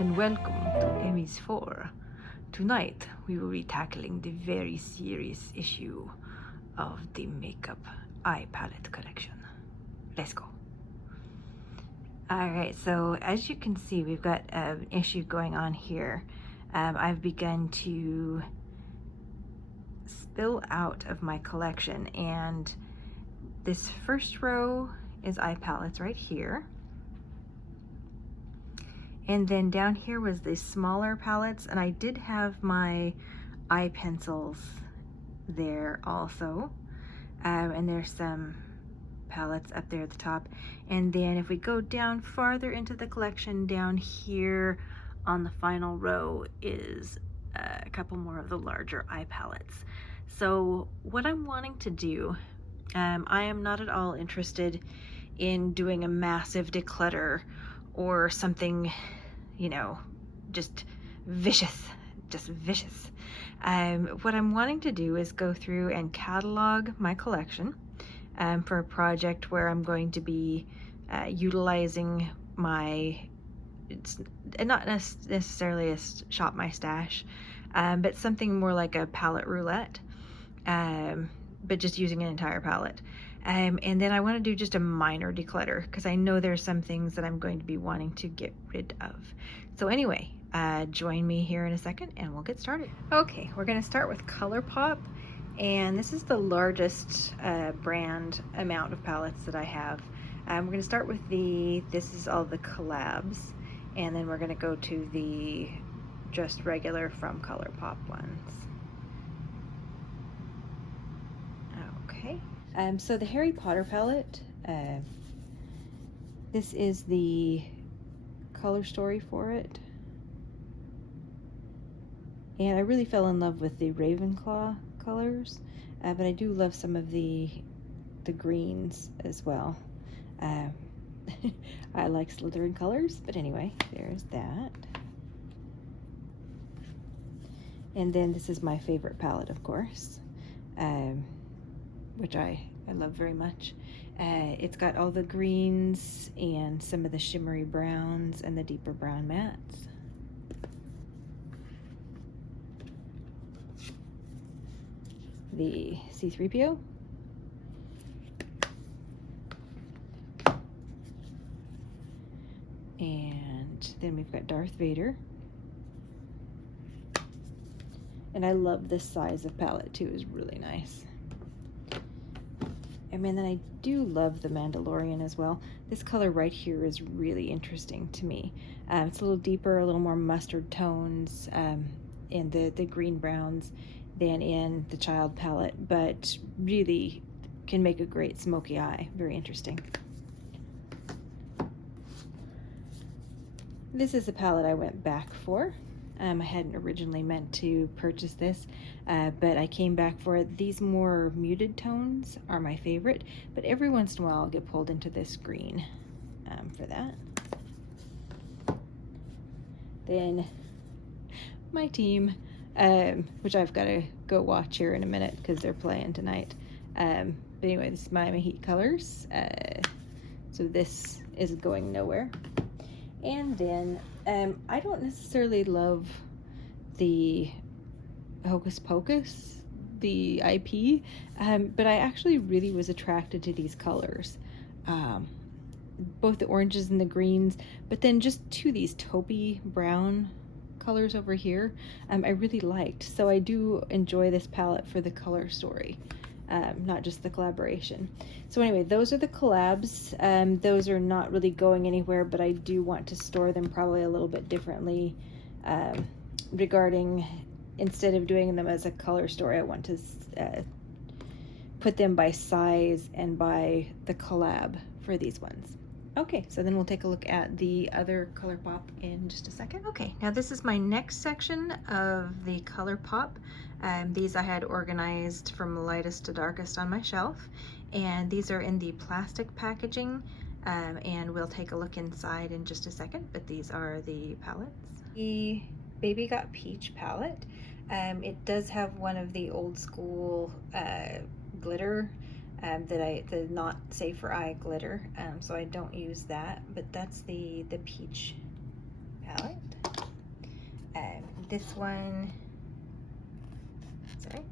and welcome to Emmy's 4. Tonight we will be tackling the very serious issue of the makeup eye palette collection. Let's go. Alright, so as you can see, we've got an issue going on here. I've begun to spill out of my collection, and this first row is eye palettes right here. And then down here was the smaller palettes, and I did have my eye pencils there also. And there's some palettes up there at the top. And then if we go down farther into the collection, down here on the final row is a couple more of the larger eye palettes. So what I'm wanting to do, I am not at all interested in doing a massive declutter or something, you know, just vicious. What I'm wanting to do is go through and catalog my collection for a project where I'm going to be utilizing my, it's not necessarily a shop my stash, but something more like a palette roulette, but just using an entire palette. And then I want to do just a minor declutter because I know there's some things that I'm going to be wanting to get rid of. So anyway, join me here in a second and we'll get started. Okay, we're going to start with Colourpop, and this is the largest brand amount of palettes that I have. We're going to start with this is all the collabs, and then we're going to go to the just regular from Colourpop ones. Okay. So the Harry Potter palette, this is the color story for it. And I really fell in love with the Ravenclaw colors, but I do love some of the greens as well. I like Slytherin colors, but anyway, there's that. And then this is my favorite palette, of course, which I love very much. It's got all the greens and some of the shimmery browns and the deeper brown mattes. The C-3PO. And then we've got Darth Vader. And I love this size of palette too, it's really nice. And then I do love the Mandalorian as well. This color right here is really interesting to me. It's a little deeper, a little more mustard tones in the green browns than in the child palette, but really can make a great smoky eye. Very interesting. This is a palette I went back for. I hadn't originally meant to purchase this, but I came back for it. These more muted tones are my favorite, but every once in a while I'll get pulled into this green for that. Then my team, which I've got to go watch here in a minute because they're playing tonight. But anyway, this is my Heat colors. So this is going nowhere. And then I don't necessarily love the Hocus Pocus, the IP, but I actually really was attracted to these colors. Both the oranges and the greens, but then just to these taupey brown colors over here, I really liked. So I do enjoy this palette for the color story, not just the collaboration. So anyway, those are the collabs. Those are not really going anywhere, but I do want to store them probably a little bit differently regarding, instead of doing them as a color story, I want to put them by size and by the collab for these ones. Okay, so then we'll take a look at the other Colourpop in just a second. Okay, now this is my next section of the Colourpop. These I had organized from lightest to darkest on my shelf, and these are in the plastic packaging, and we'll take a look inside in just a second, but these are the palettes. The Baby Got Peach palette. It does have one of the old school glitter, the not safe for eye glitter, so I don't use that, but that's the peach palette. this one, sorry,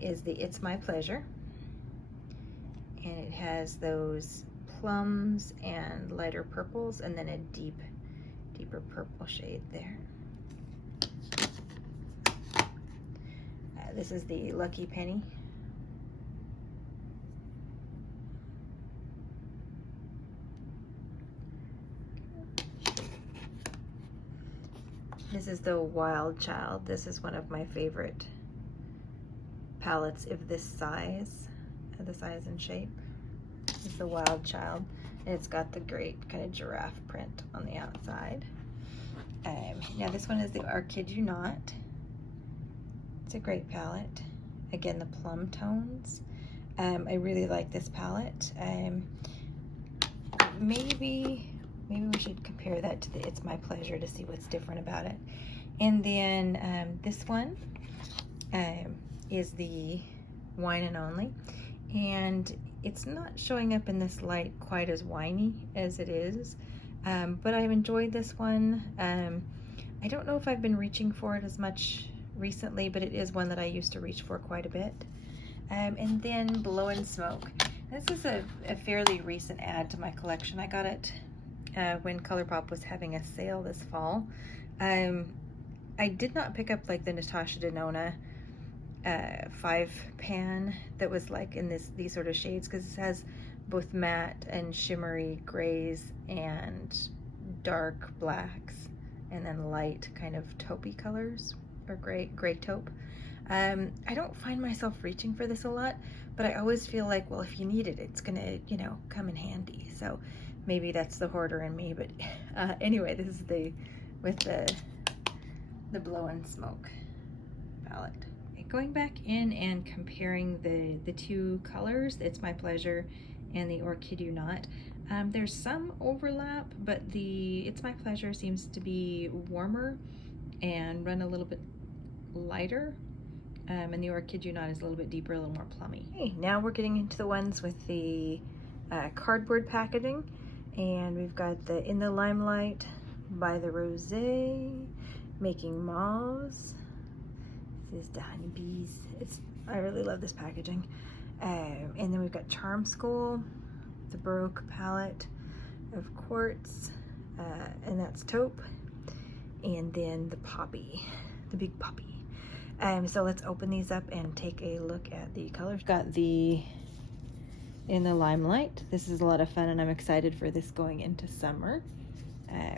is the It's My Pleasure. And it has those plums and lighter purples, and then a deeper purple shade there. This is the Lucky Penny. This is the Wild Child. This is one of my favorite palettes of this size, the size and shape. It's the Wild Child. And it's got the great kind of giraffe print on the outside. Now this one is the Orchid You Not. It's a great palette. Again, the plum tones. I really like this palette. Maybe we should compare that to the It's My Pleasure to see what's different about it. And then this one is the Wine and Only. And it's not showing up in this light quite as winey as it is. But I've enjoyed this one. I don't know if I've been reaching for it as much recently, but it is one that I used to reach for quite a bit. And then Blowin Smoke. This is a fairly recent add to my collection. I got it when Colourpop was having a sale this fall. I did not pick up like the Natasha Denona 5-pan that was like in these sort of shades, because it has both matte and shimmery grays and dark blacks, and then light kind of taupey colors, or gray taupe. I don't find myself reaching for this a lot, but I always feel like, well, if you need it, it's gonna, you know, come in handy. So maybe that's the hoarder in me. But anyway, this is with the Blowin Smoke palette. Going back in and comparing the two colors, It's My Pleasure and the Orchid You Not, there's some overlap, but the It's My Pleasure seems to be warmer and run a little bit lighter, and the Orchid You Not is a little bit deeper, a little more plummy. Okay, now we're getting into the ones with the cardboard packaging, and we've got the In the Limelight by the Rosé, Making Mauves. This is the honeybees. I really love this packaging. And then we've got Charm School, the Baroque palette of Quartz, and that's Taupe. And then the Poppy, the Big Poppy. So let's open these up and take a look at the colors. We've got the In the Limelight. This is a lot of fun, and I'm excited for this going into summer.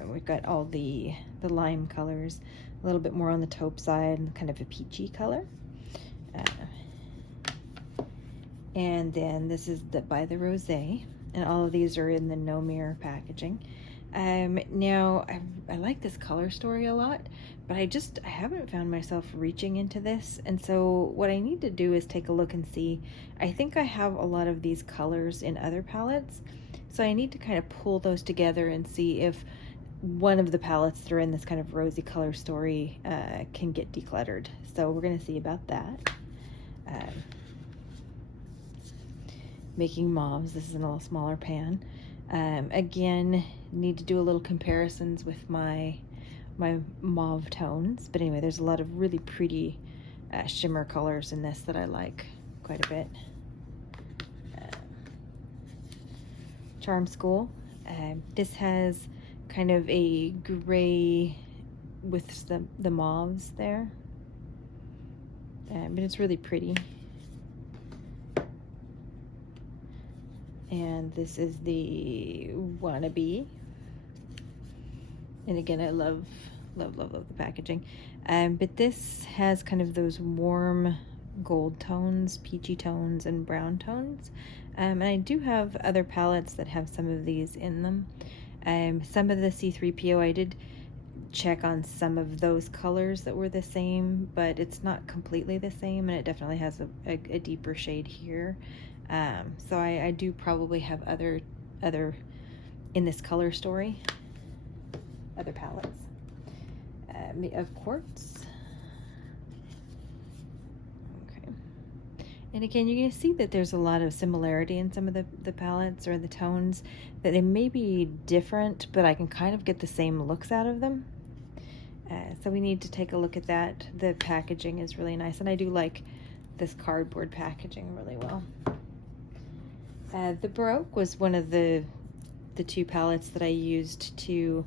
We've got all the lime colors, a little bit more on the taupe side, and kind of a peachy color. And then this is by the Rosé, and all of these are in the No Mirror packaging. Now I like this color story a lot, but I haven't found myself reaching into this, and so what I need to do is take a look and see. I think I have a lot of these colors in other palettes, so I need to kind of pull those together and see if one of the palettes that are in this kind of rosy color story can get decluttered. So we're going to see about that. Making Mauves. This is in a little smaller pan. Again, need to do a little comparisons with my mauve tones. But anyway, there's a lot of really pretty shimmer colors in this that I like quite a bit. Charm School. This has kind of a gray with the mauves there, but it's really pretty. And this is the Wannabe, and again, I love the packaging. But this has kind of those warm gold tones, peachy tones, and brown tones. And I do have other palettes that have some of these in them. Some of the C3PO, I did check on some of those colors that were the same, but it's not completely the same, and it definitely has a deeper shade here. So I do probably have other in this color story, other palettes of Quartz. Okay, and again, you're going to see that there's a lot of similarity in some of the palettes or the tones, that they may be different, but I can kind of get the same looks out of them. So we need to take a look at that. The packaging is really nice, and I do like this cardboard packaging really well. The Baroque was one of the two palettes that I used to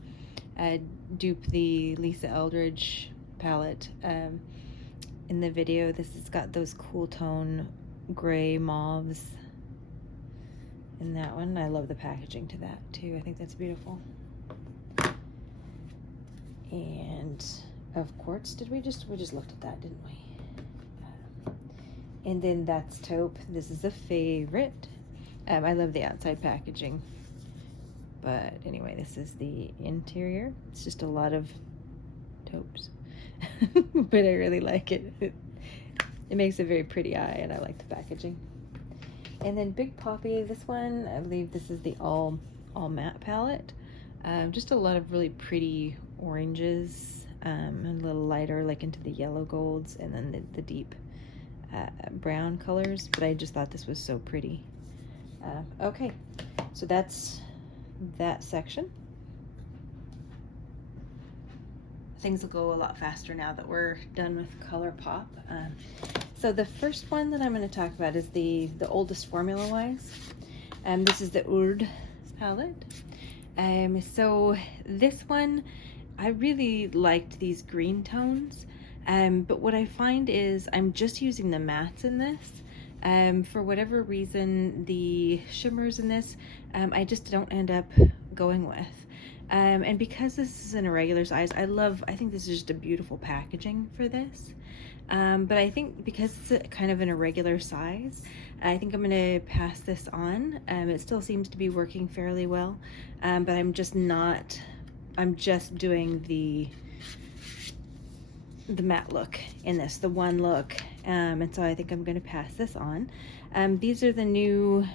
dupe the Lisa Eldridge palette in the video. This has got those cool tone gray mauves in that one. I love the packaging to that too. I think that's beautiful. And of Quartz, we just looked at that, didn't we? And then that's Taupe. This is a favorite. I love the outside packaging, but anyway, this is the interior. It's just a lot of taupes, but I really like it. It makes a very pretty eye, and I like the packaging. And then Big Poppy, this one, I believe this is the all matte palette. Just a lot of really pretty oranges, and a little lighter, like into the yellow golds, and then the deep brown colors. But I just thought this was so pretty. Okay, so that's that section. Things will go a lot faster now that we're done with Colourpop. So the first one that I'm going to talk about is the oldest formula-wise. This is the Urd palette. So this one, I really liked these green tones, but what I find is I'm just using the mattes in this. For whatever reason, the shimmers in this, I just don't end up going with. And because this is an irregular size, I think this is just a beautiful packaging for this. But I think because it's kind of an irregular size, I think I'm going to pass this on. It still seems to be working fairly well, but I'm just doing the matte look in this, the one look. And so I think I'm going to pass this on. These are the new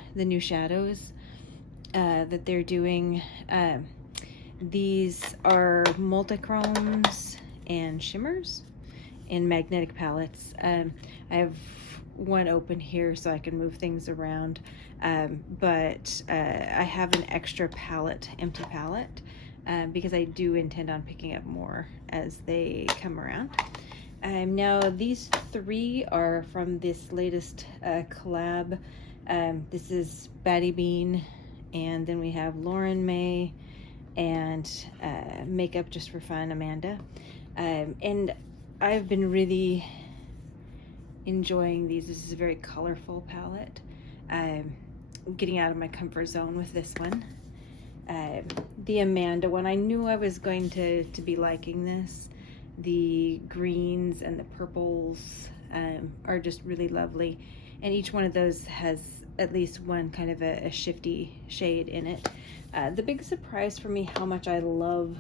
shadows that they're doing. These are multichromes and shimmers in magnetic palettes. I have one open here so I can move things around, but I have an extra palette, empty palette, because I do intend on picking up more as they come around. Now these three are from this latest collab. This is Batty Bean, and then we have Lauren May, and Makeup Just for Fun, Amanda. And I've been really enjoying these. This is a very colorful palette. Getting out of my comfort zone with this one. The Amanda one, I knew I was going to be liking this. The greens and the purples are just really lovely, and each one of those has at least one kind of a shifty shade in it. The big surprise for me how much I love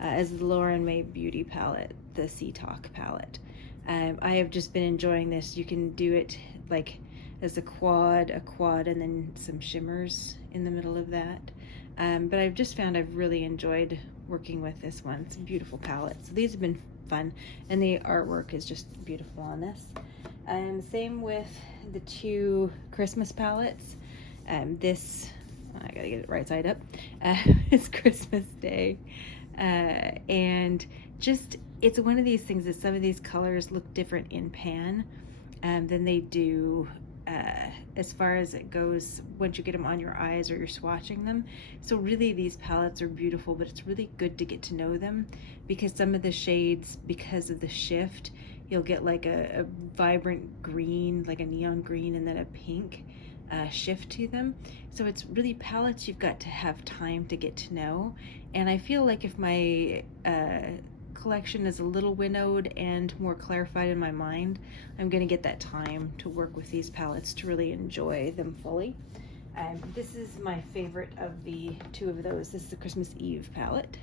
is the Lauren May Beauty palette, the Sea Talk palette. I have just been enjoying this. You can do it like as a quad, and then some shimmers in the middle of that. But I've just found I've really enjoyed working with this one. It's a beautiful palette. So these have been fun, and the artwork is just beautiful on this. Same with the two Christmas palettes. This, I gotta get it right side up. It's Christmas Day. And just, it's one of these things that some of these colors look different in pan than they do as far as it goes once you get them on your eyes or you're swatching them. So really these palettes are beautiful, but it's really good to get to know them, because some of the shades, because of the shift, you'll get like a vibrant green, like a neon green, and then a pink shift to them. So it's really palettes you've got to have time to get to know. And I feel like if my collection is a little winnowed and more clarified in my mind, I'm going to get that time to work with these palettes to really enjoy them fully. This is my favorite of the two of those. This is the Christmas Eve palette.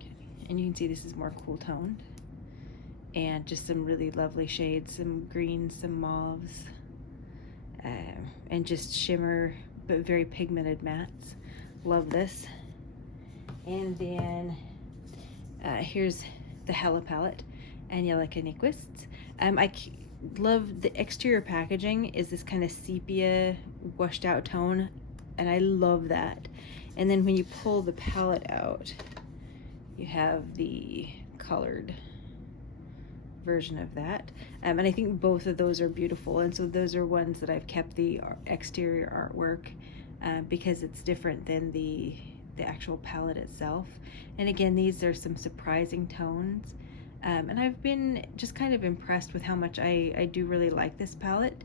Okay. And you can see this is more cool toned, and just some really lovely shades, some greens, some mauves, and just shimmer but very pigmented mattes. Love this. And then here's the Hella palette, Angelica Nyquist. I love the exterior packaging is this kind of sepia washed out tone, and I love that. And then when you pull the palette out, you have the colored version of that. And I think both of those are beautiful. And so those are ones that I've kept the exterior artwork because it's different than the actual palette itself. And again, these are some surprising tones. And I've been just kind of impressed with how much I do really like this palette.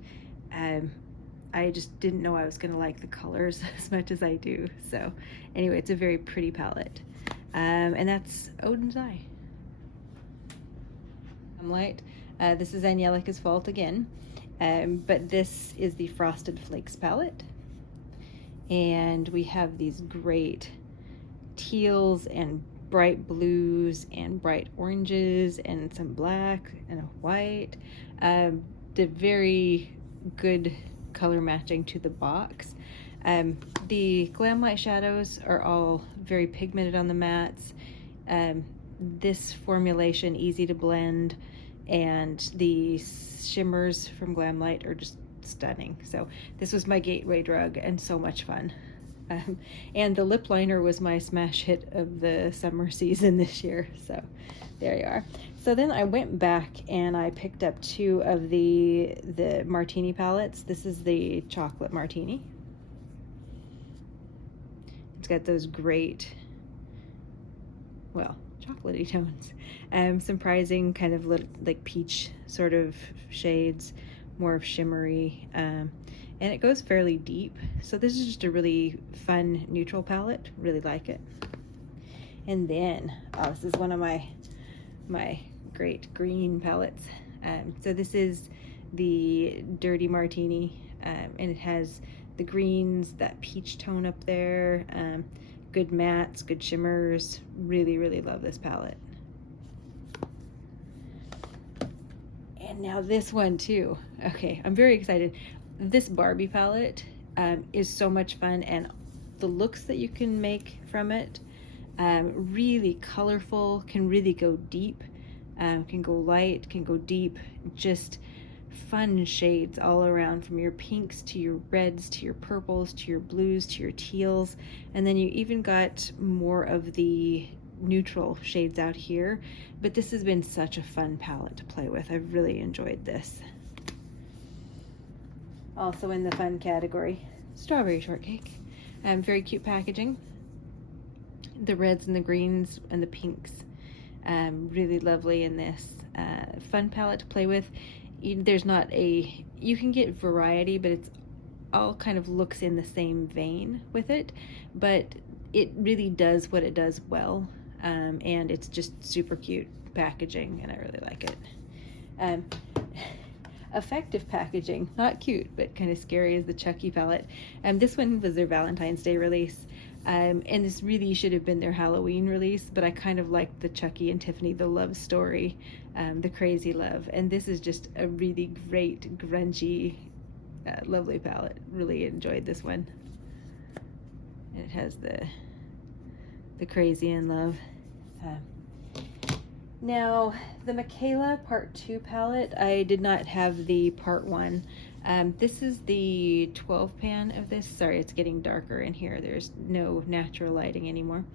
I just didn't know I was going to like the colors as much as I do. So anyway, it's a very pretty palette. And that's Odin's Eye. Limelight. This is Angelica's fault again. But this is the Frosted Flakes palette. And we have these great teals and bright blues and bright oranges and some black and a white. The very good color matching to the box. The Glamlight shadows are all very pigmented on the mattes. This formulation easy to blend, and the shimmers from Glamlight are just stunning. So this was my gateway drug and so much fun. And the lip liner was my smash hit of the summer season this year. So there you are. So then I went back and I picked up 2 of the martini palettes. This is the chocolate martini. It's got those great, well, chocolatey tones. Surprising kind of like peach sort of shades, more of shimmery. And it goes fairly deep. So this is just a really fun neutral palette. Really like it. And then, oh, this is one of my great green palettes. So this is the Dirty Martini, and it has the greens, that peach tone up there, good mattes, good shimmers. Really, really love this palette. And now this one too. Okay, I'm very excited. This Barbie palette is so much fun, and the looks that you can make from it, really colorful, can really go deep, can go light, can go deep, just fun shades all around, from your pinks to your reds to your purples to your blues to your teals. And then you even got more of the neutral shades out here. But this has been such a fun palette to play with. I've really enjoyed this. Also in the fun category, Strawberry Shortcake. Very cute packaging. The reds and the greens and the pinks, really lovely in this. Fun palette to play with. There's not a, you can get variety, but it's all kind of looks in the same vein with it, but it really does what it does well. And it's just super cute packaging, and I really like it. Effective packaging, not cute, but kind of scary, is the Chucky palette. This one was their Valentine's Day release. And this really should have been their Halloween release, but I kind of liked the Chucky and Tiffany, the love story, the crazy love. And this is just a really great, grungy, lovely palette. Really enjoyed this one. And it has the crazy in love. Now, the Michaela Part 2 palette, I did not have the Part 1. This is the 12 pan of this. Sorry, it's getting darker in here. There's no natural lighting anymore.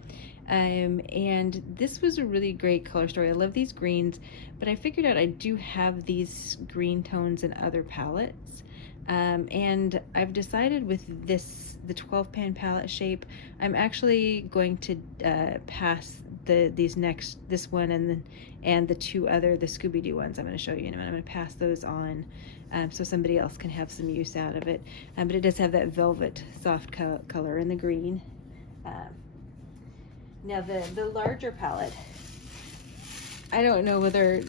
And this was a really great color story. I love these greens, but I figured out I do have these green tones in other palettes. And I've decided with this, the 12 pan palette shape, I'm actually going to pass this one and the 2 other, the Scooby-Doo ones I'm going to show you in a minute. I'm going to pass those on so somebody else can have some use out of it. But it does have that velvet soft color in the green. Now the larger palette, I don't know whether,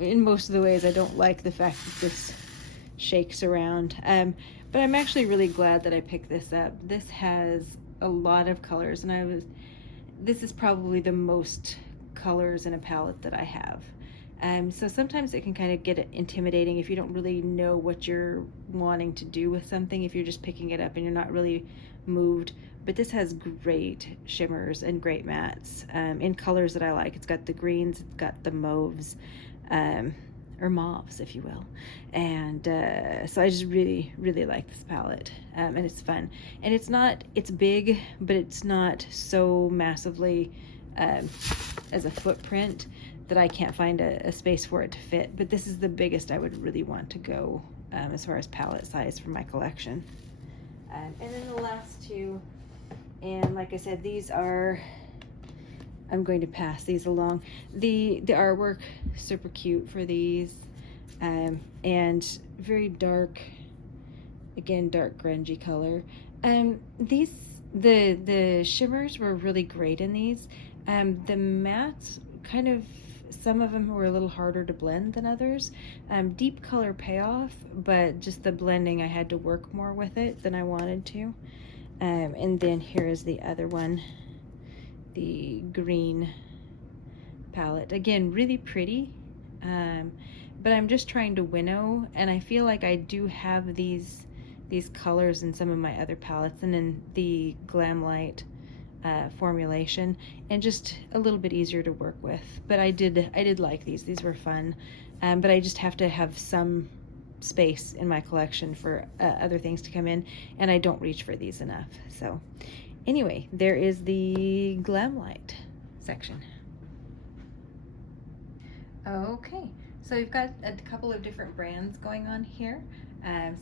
in most of the ways, I don't like the fact that this shakes around. But I'm actually really glad that I picked this up. This has a lot of colors, and this is probably the most colors in a palette that I have. So sometimes it can kind of get intimidating if you don't really know what you're wanting to do with something, if you're just picking it up and you're not really moved. But this has great shimmers and great mattes in colors that I like. It's got the greens, it's got the mauves. or mauves, if you will. And so I just really, really like this palette, and it's fun. And it's big, but it's not so massively as a footprint that I can't find a space for it to fit. But this is the biggest I would really want to go as far as palette size for my collection. And then the last two, and like I said, these are, I'm going to pass these along. The artwork, super cute for these, and very dark, again, dark grungy color. These, the shimmers were really great in these. The mattes, kind of, some of them were a little harder to blend than others. Deep color payoff, but just the blending, I had to work more with it than I wanted to. And then here is the other one, the green palette. Again, really pretty, but I'm just trying to winnow, and I feel like I do have these colors in some of my other palettes and in the Limelight formulation, and just a little bit easier to work with. But I did like these were fun, but I just have to have some space in my collection for other things to come in, and I don't reach for these enough. So anyway, there is the Limelight section. Okay, so we've got a couple of different brands going on here,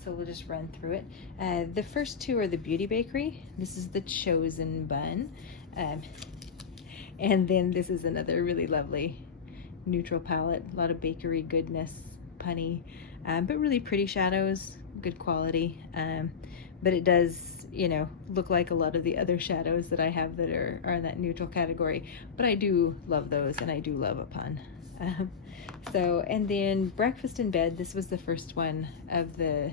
so we'll just run through it. The first two are the Beauty Bakery. This is the Chosen Bun, and then this is another really lovely neutral palette, a lot of bakery goodness, punny, but really pretty shadows, good quality, but it does, you know, look like a lot of the other shadows that I have that are in that neutral category, but I do love those, and I do love a pun. So, and then Breakfast in Bed, this was the first one of the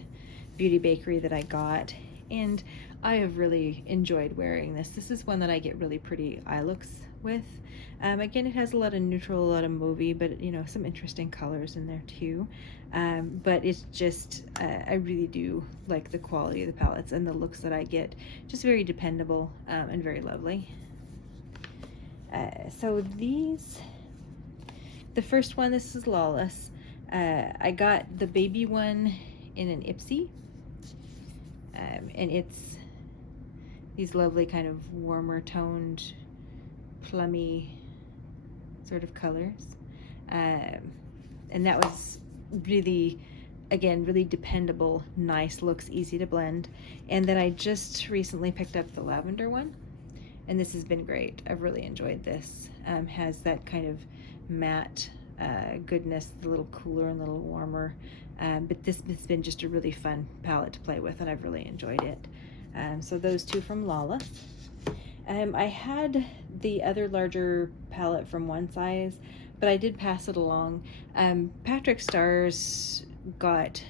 Beauty Bakery that I got, and I have really enjoyed wearing this. This is one that I get really pretty eye looks with. Again, it has a lot of neutral, a lot of mauvey, but you know, some interesting colors in there too. But it's just, I really do like the quality of the palettes and the looks that I get. Just very dependable, and very lovely. So these, the first one, this is Lawless. I got the baby one in an Ipsy, and it's these lovely kind of warmer toned, plummy sort of colors, and that was really, again, really dependable, nice looks, easy to blend. And then I just recently picked up the lavender one, and this has been great. I've really enjoyed this. Has that kind of matte goodness, a little cooler and a little warmer, but this has been just a really fun palette to play with, and I've really enjoyed it. So those two from Lawless. I had the other larger palette from One Size, but I did pass it along. Patrick Starr's got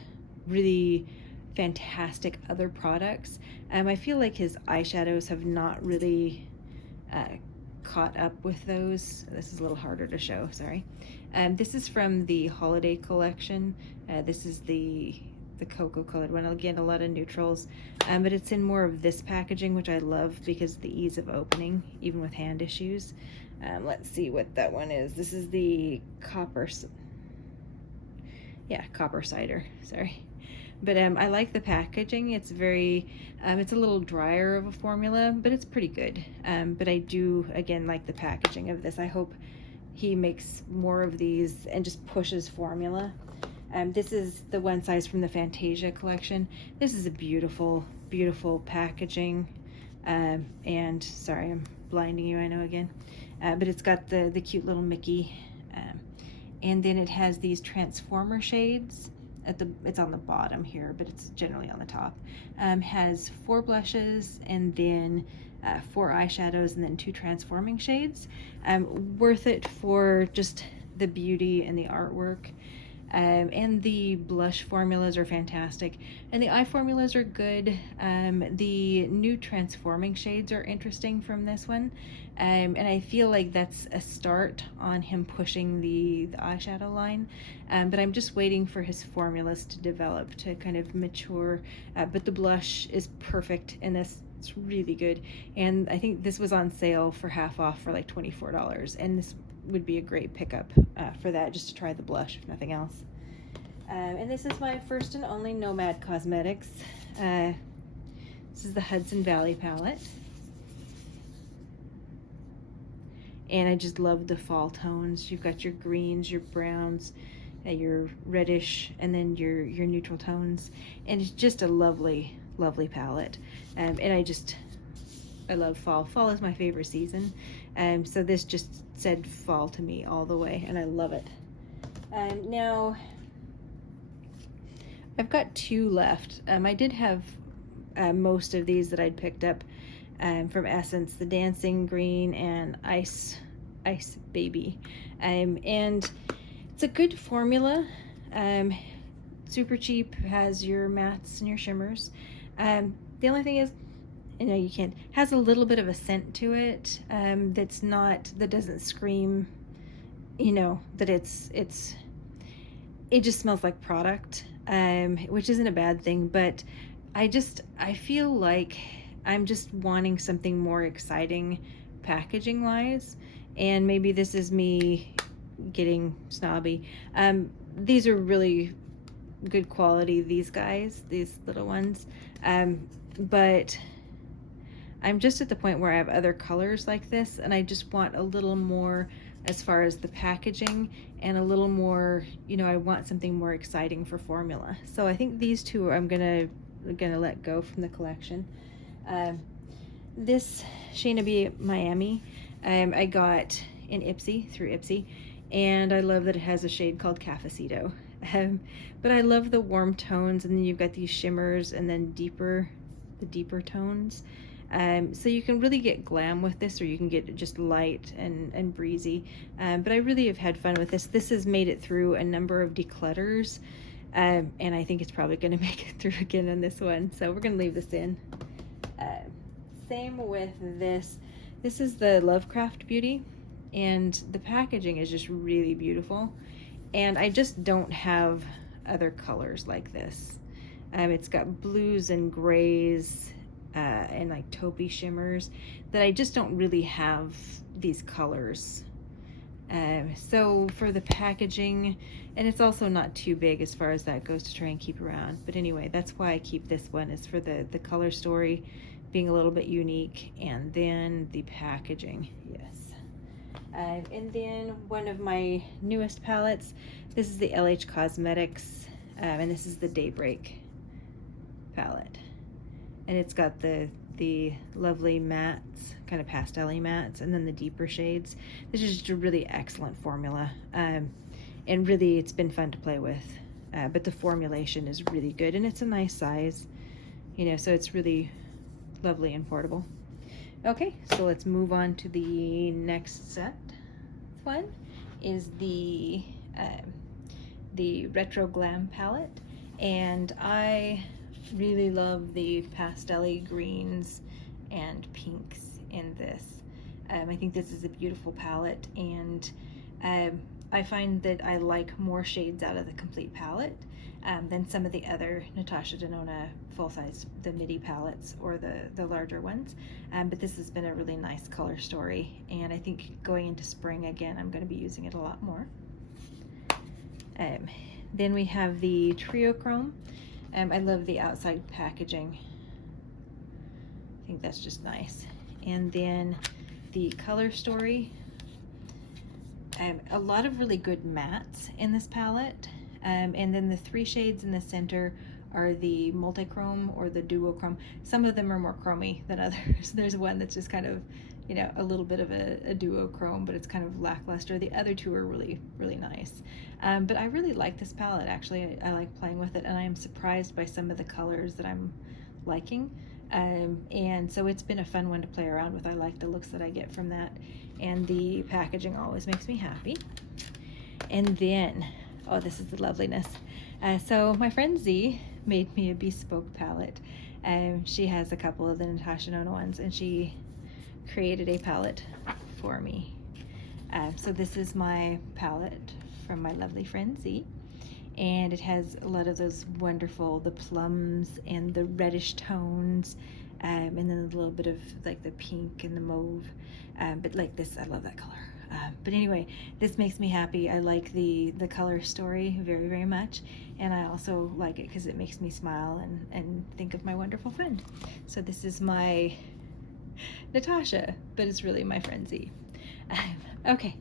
really fantastic other products. I feel like his eyeshadows have not really caught up with those. This is a little harder to show, sorry. This is from the holiday collection. This is the cocoa colored one. Again, a lot of neutrals, but it's in more of this packaging, which I love because of the ease of opening, even with hand issues. Let's see what that one is. This is the copper cider, sorry. But I like the packaging. It's very, it's a little drier of a formula, but it's pretty good. But I do, again, like the packaging of this. I hope he makes more of these and just pushes formula. This is the One Size from the Fantasia collection. This is a beautiful, beautiful packaging. And sorry, I'm blinding you, I know, again. But it's got the cute little Mickey. And then it has these transformer shades. It's on the bottom here, but it's generally on the top. Has 4 blushes and then 4 eyeshadows and then 2 transforming shades. Worth it for just the beauty and the artwork. And the blush formulas are fantastic, and the eye formulas are good. The new transforming shades are interesting from this one, and I feel like that's a start on him pushing the eyeshadow line, but I'm just waiting for his formulas to develop, to kind of mature. But the blush is perfect in this. It's really good, and I think this was on sale for half off for like $24, and this would be a great pickup for that, just to try the blush if nothing else. And this is my first and only Nomad Cosmetics. This is the Hudson Valley palette. And I just love the fall tones. You've got your greens, your browns, your reddish, and then your neutral tones. And it's just a lovely, lovely palette. And I love fall. Fall is my favorite season. So this just said fall to me all the way, and I love it. Now, I've got 2 left. I did have most of these that I'd picked up from Essence, the Dancing Green and Ice Baby. And it's a good formula. Super cheap, has your mattes and your shimmers. The only thing is, you know, has a little bit of a scent to it that doesn't scream, you know, that it just smells like product, which isn't a bad thing, but I feel like I'm just wanting something more exciting packaging wise, and maybe this is me getting snobby. These are really good quality, these little ones, but I'm just at the point where I have other colors like this, and I just want a little more as far as the packaging, and a little more, you know, I want something more exciting for formula. So I think these 2 I'm gonna let go from the collection. This Shayna B Miami, I got in Ipsy, through Ipsy, and I love that it has a shade called Cafecito. But I love the warm tones, and then you've got these shimmers, and then the deeper tones. So you can really get glam with this, or you can get just light and breezy. But I really have had fun with this. This has made it through a number of declutters, and I think it's probably going to make it through again on this one. So we're going to leave this in. Same with this. This is the Lovecraft Beauty, and the packaging is just really beautiful. And I just don't have other colors like this. It's got blues and grays, and like taupey shimmers that I just don't really have these colors. So for the packaging, and it's also not too big as far as that goes to try and keep around. But anyway, that's why I keep this one, is for the color story being a little bit unique, and then the packaging, yes. And then one of my newest palettes, this is the LH Cosmetics, and this is the Daybreak palette. And it's got the lovely mattes, kind of pastel-y mattes, and then the deeper shades. This is just a really excellent formula, and really it's been fun to play with, but the formulation is really good, and it's a nice size, you know, so it's really lovely and portable. Okay, so let's move on to the next set. This one is the Retro Glam palette, and I really love the pastel-y greens and pinks in this. I think this is a beautiful palette, and I find that I like more shades out of the complete palette than some of the other Natasha Denona full-size, the midi palettes, or the larger ones. But this has been a really nice color story, and I think going into spring again, I'm going to be using it a lot more. Then we have the Trio Chrome. I love the outside packaging. I think that's just nice. And then the color story. A lot of really good mattes in this palette. And then the 3 shades in the center are the multi-chrome or the duochrome. Some of them are more chromy than others. There's one that's just kind of, you know, a little bit of a duochrome, but it's kind of lackluster. The other 2 are really, really nice. But I really like this palette, actually. I like playing with it, and I am surprised by some of the colors that I'm liking. And so it's been a fun one to play around with. I like the looks that I get from that, and the packaging always makes me happy. And then, oh, this is the loveliness. So my friend Z made me a bespoke palette. She has a couple of the Natasha Denona ones, and she created a palette for me. So this is my palette from my lovely friend Z, and it has a lot of those wonderful, the plums and the reddish tones, and then a little bit of like the pink and the mauve, but like this, I love that color. But anyway, this makes me happy. I like the color story very, very much. And I also like it because it makes me smile and think of my wonderful friend. So this is my Natasha, but it's really my friend Z. Okay,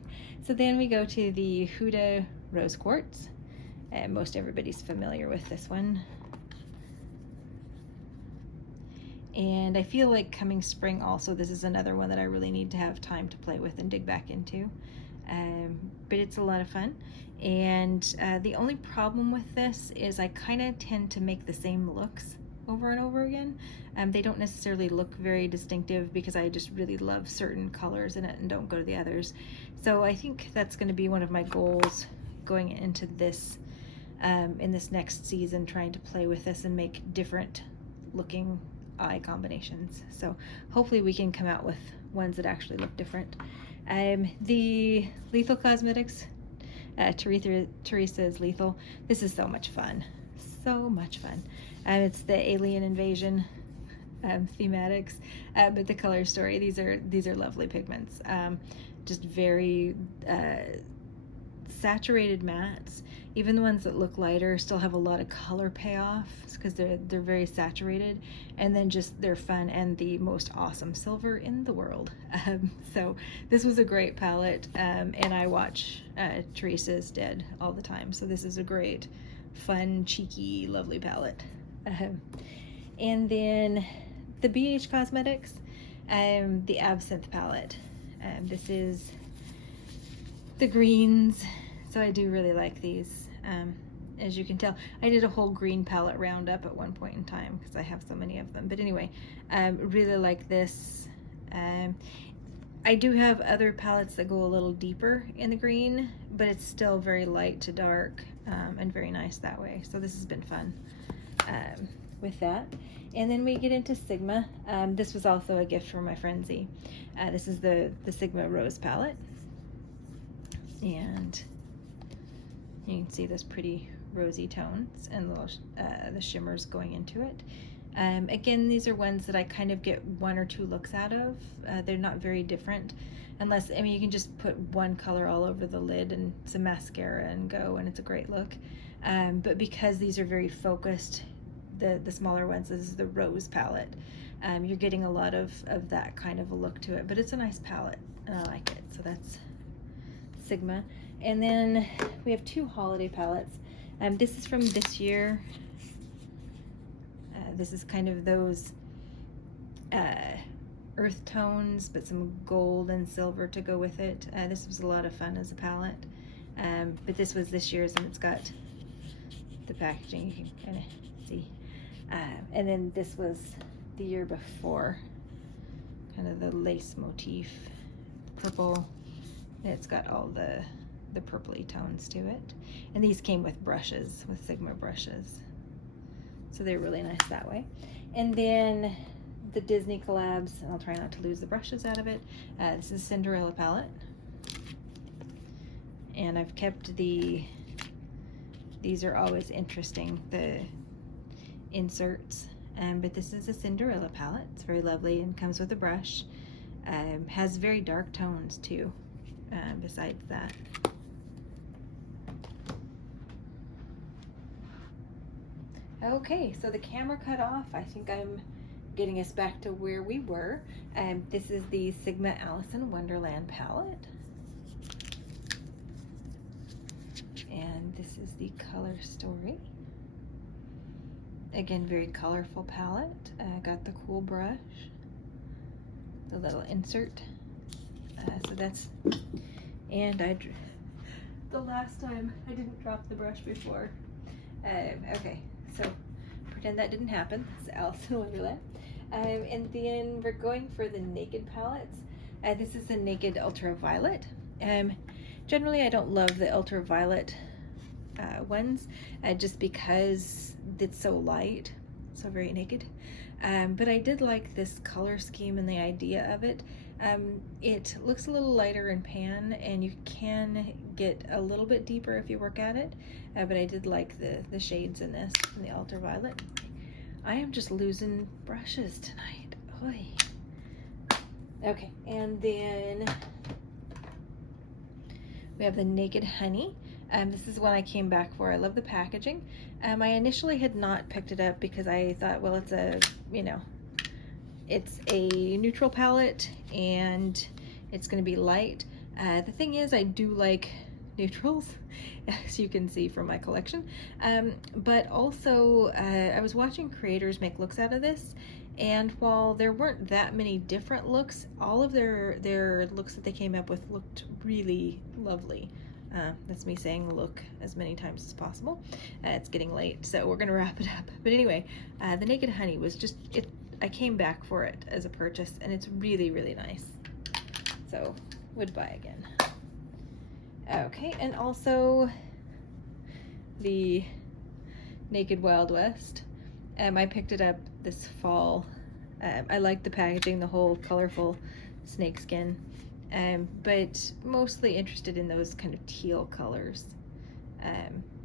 so then we go to the Huda Rose Quartz. Most everybody's familiar with this one. And I feel like coming spring also, this is another one that I really need to have time to play with and dig back into. But it's a lot of fun. And the only problem with this is I kind of tend to make the same looks over and over again. They don't necessarily look very distinctive because I just really love certain colors in it and don't go to the others. So I think that's going to be one of my goals going into this, in this next season, trying to play with this and make different looking eye combinations. So hopefully we can come out with ones that actually look different. The Lethal Cosmetics, Teresa's Lethal. This is so much fun. So much fun. It's the alien invasion thematics, but the color story, these are lovely pigments. Just very saturated mattes. Even the ones that look lighter still have a lot of color payoff because they're very saturated, and then just they're fun and the most awesome silver in the world. So this was a great palette, and I watch Teresa's Dead all the time, so this is a great, fun, cheeky, lovely palette. And then the BH Cosmetics, the Absinthe palette. This is the greens, so I do really like these. As you can tell, I did a whole green palette roundup at one point in time because I have so many of them. But anyway, really like this. I do have other palettes that go a little deeper in the green, but it's still very light to dark, and very nice that way. So this has been fun with that. And then we get into Sigma. This was also a gift from my friend Z. This is the Sigma Rose palette. And you can see those pretty rosy tones and little, the shimmers going into it. Again, these are ones that I kind of get one or two looks out of. They're not very different, unless, I mean, you can just put one color all over the lid and some mascara and go, and it's a great look. But because these are very focused, the smaller ones, this is the Rose palette. You're getting a lot of that kind of a look to it, but it's a nice palette and I like it. So that's Sigma. And then we have two holiday palettes. This is from this year. This is kind of those earth tones, but some gold and silver to go with it. This was a lot of fun as a palette. But this was this year's, and it's got the packaging, you can kind of see. And then this was the year before, kind of the lace motif, purple. It's got all the purpley tones to it. And these came with brushes, with Sigma brushes. So they're really nice that way. And then the Disney collabs, and I'll try not to lose the brushes out of it. This is Cinderella palette. And I've kept these are always interesting, the inserts. But this is a Cinderella palette. It's very lovely and comes with a brush. Has very dark tones too, besides that. Okay, so the camera cut off. I think I'm getting us back to where we were. This is the Sigma Alice in Wonderland palette. And this is the color story. Again, very colorful palette. Got the cool brush, the little insert. So that's, and the last time I didn't drop the brush before. Okay, so pretend that didn't happen. It's Alice in Wonderland. And then we're going for the Naked palettes. This is the Naked Ultraviolet. Generally, I don't love the ultraviolet ones, just because it's so light, so very naked. But I did like this color scheme and the idea of it. It looks a little lighter in pan, and you can get a little bit deeper if you work at it. But I did like the shades in this, in the ultraviolet. I am just losing brushes tonight. Oy. Okay, and then We have the Naked Honey. This is one I came back for. I love the packaging. I initially had not picked it up because I thought, well, it's a, you know, it's a neutral palette and it's going to be light. The thing is, I do like neutrals, as you can see from my collection. But also, I was watching creators make looks out of this, and while there weren't that many different looks, all of their looks that they came up with looked really lovely. That's me saying look as many times as possible. It's getting late, so we're gonna wrap it up. But anyway, the Naked Honey was just, I came back for it as a purchase, and it's really, really nice. So, would buy again. Okay, and also the Naked Wild West. I picked it up this fall. I like the packaging, the whole colorful snakeskin. But mostly interested in those kind of teal colors.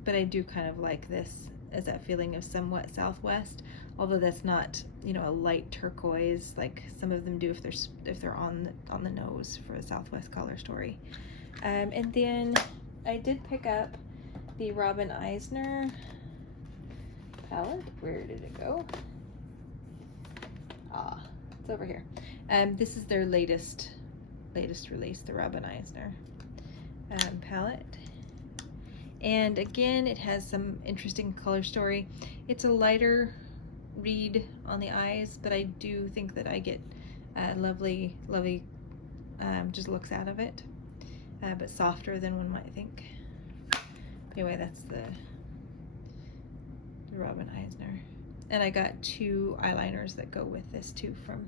But I do kind of like this as that feeling of somewhat Southwest, although that's not, you know, a light turquoise like some of them do if they're on the nose for a Southwest color story. And then I did pick up the Robin Eisner palette. Where did it go? Ah, it's over here. This is their latest release, the Robin Eisner palette. And again, it has some interesting color story. It's a lighter read on the eyes, but I do think that I get lovely just looks out of it, but softer than one might think. Anyway, that's the Robin Eisner. And I got 2 eyeliners that go with this too from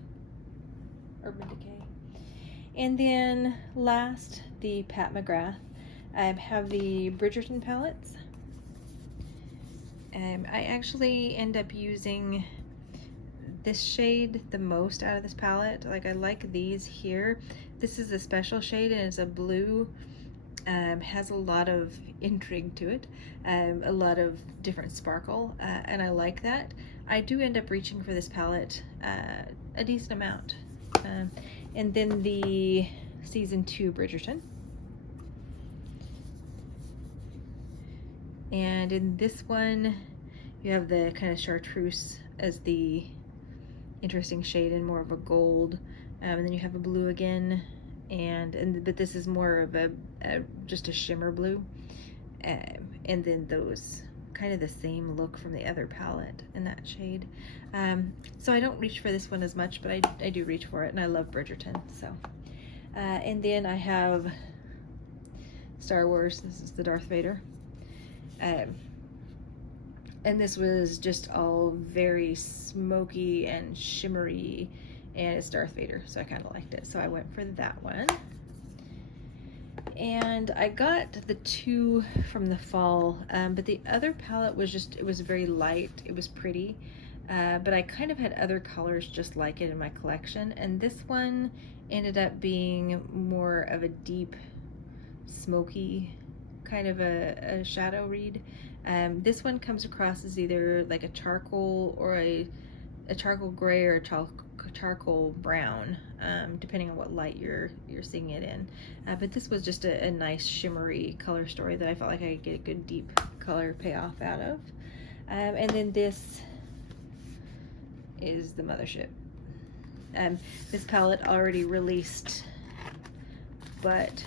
Urban Decay. And then last, the Pat McGrath. I have the Bridgerton palettes. I actually end up using this shade the most out of this palette. Like, I like these here. This is a special shade and it's a blue. Has a lot of intrigue to it, a lot of different sparkle, and I like that. I do end up reaching for this palette a decent amount. And then the Season 2 Bridgerton. And in this one, you have the kind of chartreuse as the interesting shade and more of a gold. And then you have a blue again, but this is more of a just a shimmer blue. And then those kind of the same look from the other palette in that shade. So I don't reach for this one as much, but I do reach for it, and I love Bridgerton. So, and then I have Star Wars. This is the Darth Vader. And this was just all very smoky and shimmery, and it's Darth Vader, so I kind of liked it. So I went for that one. And I got the 2 from the fall, but the other palette was just, it was very light. It was pretty, but I kind of had other colors just like it in my collection. And this one ended up being more of a deep, smoky kind of a shadow read. This one comes across as either like a charcoal or a charcoal gray or a charcoal brown, depending on what light you're seeing it in. But this was just a nice shimmery color story that I felt like I could get a good deep color payoff out of. And then this is the Mothership. This palette already released, but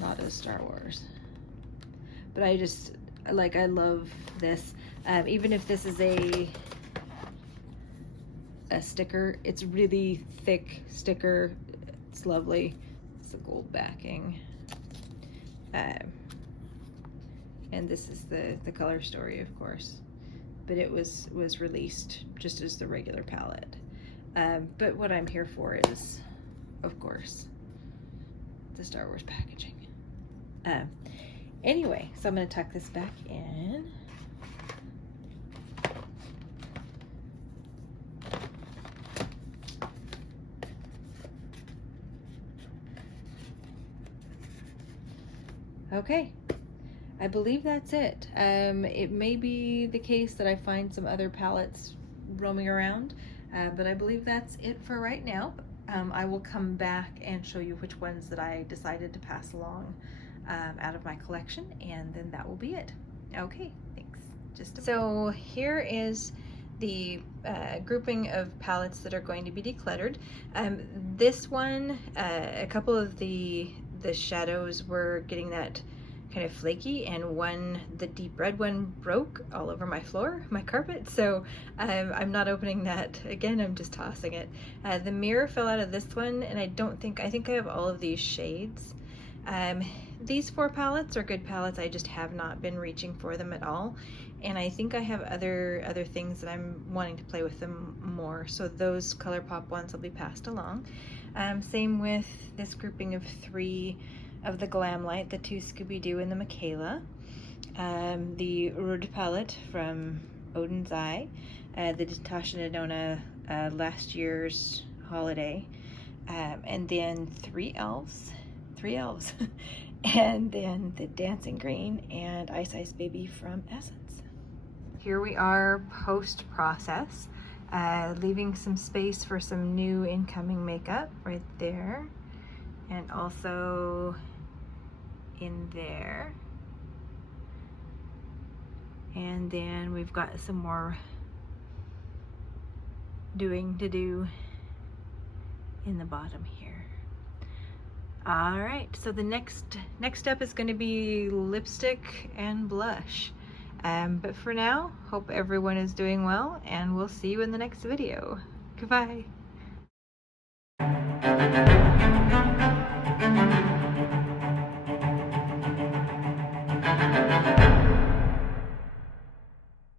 not as Star Wars. But I just, like, I love this. Even if this is a sticker, it's really thick sticker. It's lovely. It's a gold backing. And this is the color story, of course. But it was released just as the regular palette. But what I'm here for is, of course, the Star Wars packaging. Anyway, so I'm going to tuck this back in. Okay, I believe that's it. It may be the case that I find some other palettes roaming around, but I believe that's it for right now. I will come back and show you which ones that I decided to pass along out of my collection, and then that will be it. Okay, thanks. So here is the grouping of palettes that are going to be decluttered. This one, a couple of the shadows were getting that kind of flaky, and the deep red one broke all over my floor, my carpet, so I'm not opening that again. I'm just tossing it. The mirror fell out of this one, and I think I have all of these shades. These 4 palettes are good palettes. I just have not been reaching for them at all, and I think I have other things that I'm wanting to play with them more, so those Colourpop ones will be passed along. Same with this grouping of 3 of the Limelight, the 2 Scooby-Doo and the Michaela, the Rouge palette from Odin's Eye, the Tasha Nadona last year's holiday, and then 3 elves, and then the Dancing Green and Ice Ice Baby from Essence. Here we are post-process, leaving some space for some new incoming makeup right there, and also in there, and then we've got some more doing to do in the bottom here. All right, so the next step is going to be lipstick and blush, but for now, hope everyone is doing well, and we'll see you in the next video. Goodbye.